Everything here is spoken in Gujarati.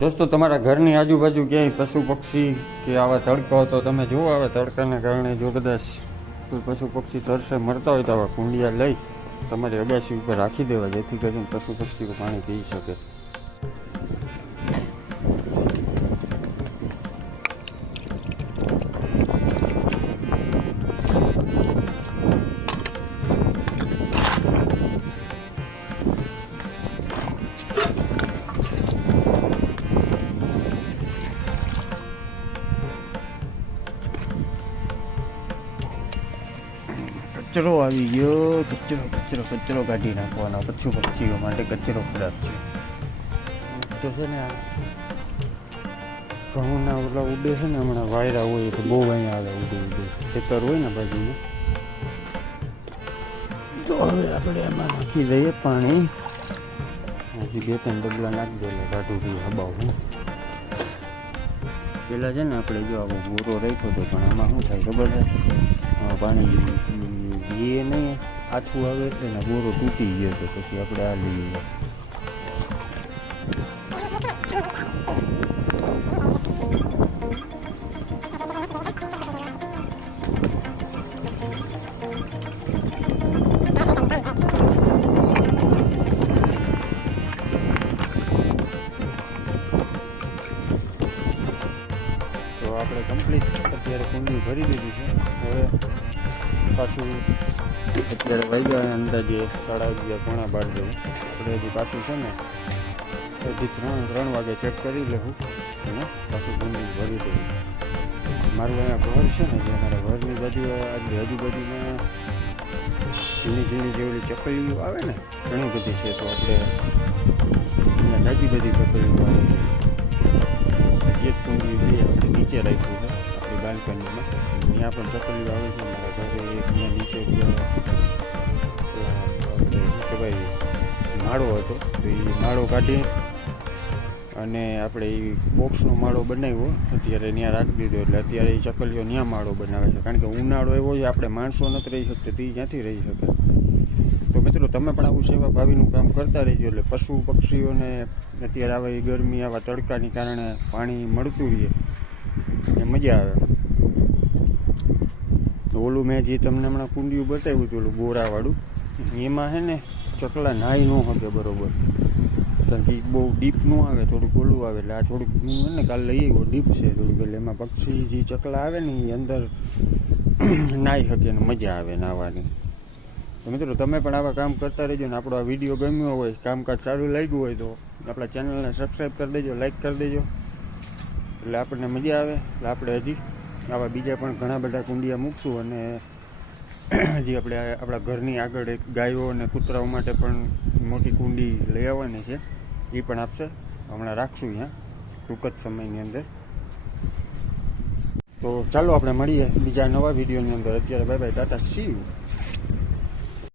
दोस्तों તમારા ઘરની આજુબાજુ ક્યાંય પશુ પક્ષી કે આવા તડકા તો તમે જુઓ આવા તડકાના કારણે જો કદાચ કોઈ પશુ પક્ષી તરસે મરતા હોય તો આવા કુંડિયા લઈ તમારી અગાસી ઉપર રાખી દેવા, જેથી કરીને પશુ પક્ષીઓ પાણી પી શકે. કચરો આવી ગયો, કચરો કાઢી નાખવાનો. પશુ પક્ષીઓ માટે કચરો ખરાબ છે. તો છે ને ઘઉંના ઓલા ઉડે છે ને, હમણાં વાયરા હોય તો બહુ અહીંયા આવે ઉડે ખેતર હોય ને બાજુમાં. તો હવે આપણે એમાં નાખી દઈએ પાણી. હજી 2-3 ડબલા નાખી દે એટલે કાઢું થયું હબાવું. પહેલાં છે ને આપણે જો આવો ગોરો રાખ્યો હતો, પણ આમાં શું થાય ખબર છે, પાણી એ નહીં આછું આવે એટલે ને ગોરો તૂટી ગયો તો પછી આપણે આ લઈએ. તો આપણે કમ્પ્લીટ અત્યારે કુંડી ભરી દીધી છે. હવે પાછું અત્યારે વાગ્યા અંદાજે 11:30 પોણા 12 જેવું. આપણે હજી પાછું છે ને હજી 3 વાગે ચેક કરી લેવું અને પાછું કુંડી ભરી દેવું. મારું અહીંયા ઘર છે ને, જે અમારા ઘરની બાજુ આજુબાજુમાં ઝીણી જેવી ચકલીઓ આવે ને, ઘણી બધી છે. તો આપણે અહીંયા જાજી બધી ચકલીઓ આવે છે. હજી એક કુંડી આપણે નીચે રાખ્યું છે આપણી બાલ્કનીમાં. ત્યાં પણ ચકલીઓ આવે છે. મારા ઘરે એક ત્યાં નીચે આપણે શું કહેવાય માળો હતો, તો એ માળો કાઢી અને આપણે એ બોક્સનો માળો બનાવ્યો, અત્યારે ત્યાં રાખી દીધો. એટલે અત્યારે એ ચકલીઓ ત્યાં માળો બનાવે છે. કારણ કે ઉનાળો એવો છે, આપણે માણસો નથી રહી શકતા, તે ક્યાંથી રહી શકે. તો મિત્રો તમે પણ આવું સેવા ભાવીનું કામ કરતા રહેજો, એટલે પશુ પક્ષીઓને અત્યારે આવા એ ગરમી આવા તડકાની કારણે પાણી મળતું રહીએ એ મજા આવે. ઓલું મેં જે તમને હમણાં કુંડિયું બતાવ્યું હતું, ઓલું ગોરાવાળું, એમાં છે ને ચકલા નાહી ન શકે બરાબર, કારણ કે બહુ ડીપ ન આવે, થોડુંક ઓલું આવે. એટલે આ થોડુંક ને કાલે લઈ આવ્યો ડીપ છે થોડુંક, એટલે એમાં પક્ષી જે ચકલા આવે ને એ અંદર નાહી શકે ને મજા આવે નાહવાની. તો મિત્રો તમે પણ આવા કામ કરતા રહેજો ને આપણો આ વિડીયો ગમ્યો હોય, કામકાજ સારું લાગ્યું હોય તો આપણા ચેનલને સબસ્ક્રાઈબ કરી દેજો, લાઈક કરી દેજો, એટલે આપણને મજા આવે. એટલે આપણે હજી આવા બીજા પણ ઘણા બધા કુંડિયા મૂકશું અને હજી આપણે આપણા ઘરની આગળ એક ગાયો અને કૂતરાઓ માટે પણ મોટી કુંડી લઈ આવવાની છે, એ પણ આપશે હમણાં રાખશું અહીંયા ટૂંક જ સમયની અંદર. તો ચાલો આપણે મળીએ બીજા નવા વિડીયોની અંદર. અત્યારે bye bye, Tata, C you.